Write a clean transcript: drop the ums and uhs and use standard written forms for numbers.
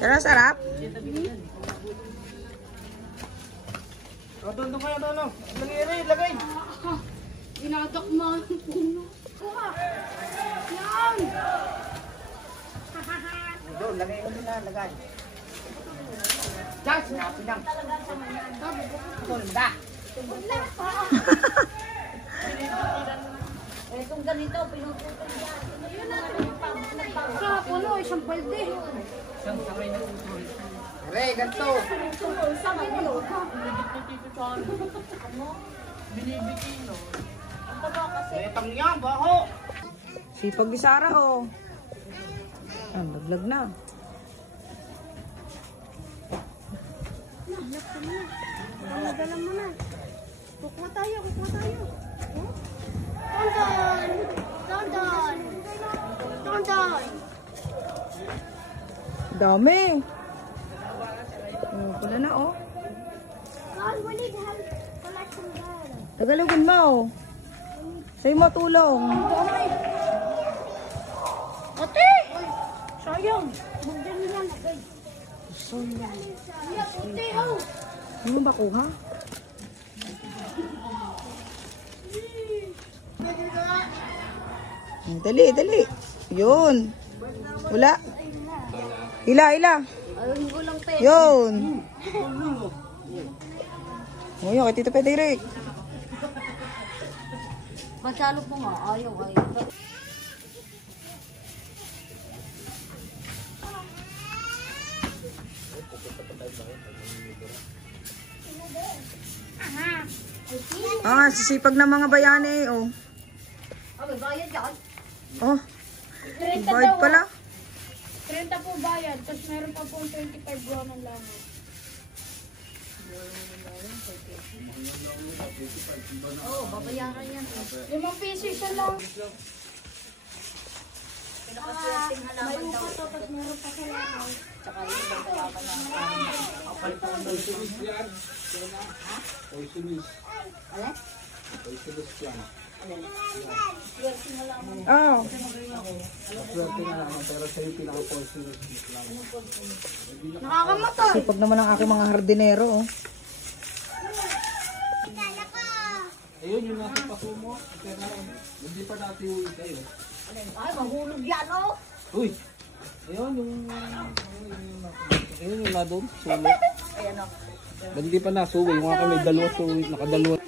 Sarap-sarap. Doon kayo, doon. Lagay. Ginadak mo ang puno. Yan! Doon, lagay mo din na, lagay. Diyan, sinabi lang. Tunda. Eh kung ganito, pinuputol yan. Yun natin sa puno, isang balde. Re, ganito. Sa puno. Binibikino. Ang taba kasi. Metang yan, baho. Sipag ni Sarah, oh. Ah, laglag na. Dala mo na. Kukuha tayo. Tonton. Dami. Oh, pula na, oh. We need to collect some bread. Tagalogin mo, oh. Sa'yo mo tulong. Ate! Sayang. Magdali yan. Ate, oh. Ano ba kuha? Dali. Yun. Wala. Hila. Ayun ko lang pe. Yun. Ngayon, kay Tito Federic. Masalok mo nga. Ayaw. Ah, sisipag ng mga bayani, oh. May bayad yan. Oh, bayad pala. 30 po bayad, tapos meron pa pong 25 buwan ng langaw. Oo, babayaran yan. 5 piso isa lang. Pinakaswerteng halaman May daw. upa to, tapos meron pa sa langaw. Tsaka yung ibang kalaban ng Alin? Swerteng halaman. Oh. Nakakamatay. Sipag naman ang aking mga hardinero, oh. Ayun, yung nasa paso mo. Hindi pa natin yung kayo. Ay, mahulog yan, oh. Uy! Ayun, yung na doon, sulit. Ayan, oh. Hindi pa nasuwi, yung mga may dalawa suwi, nakadalawa.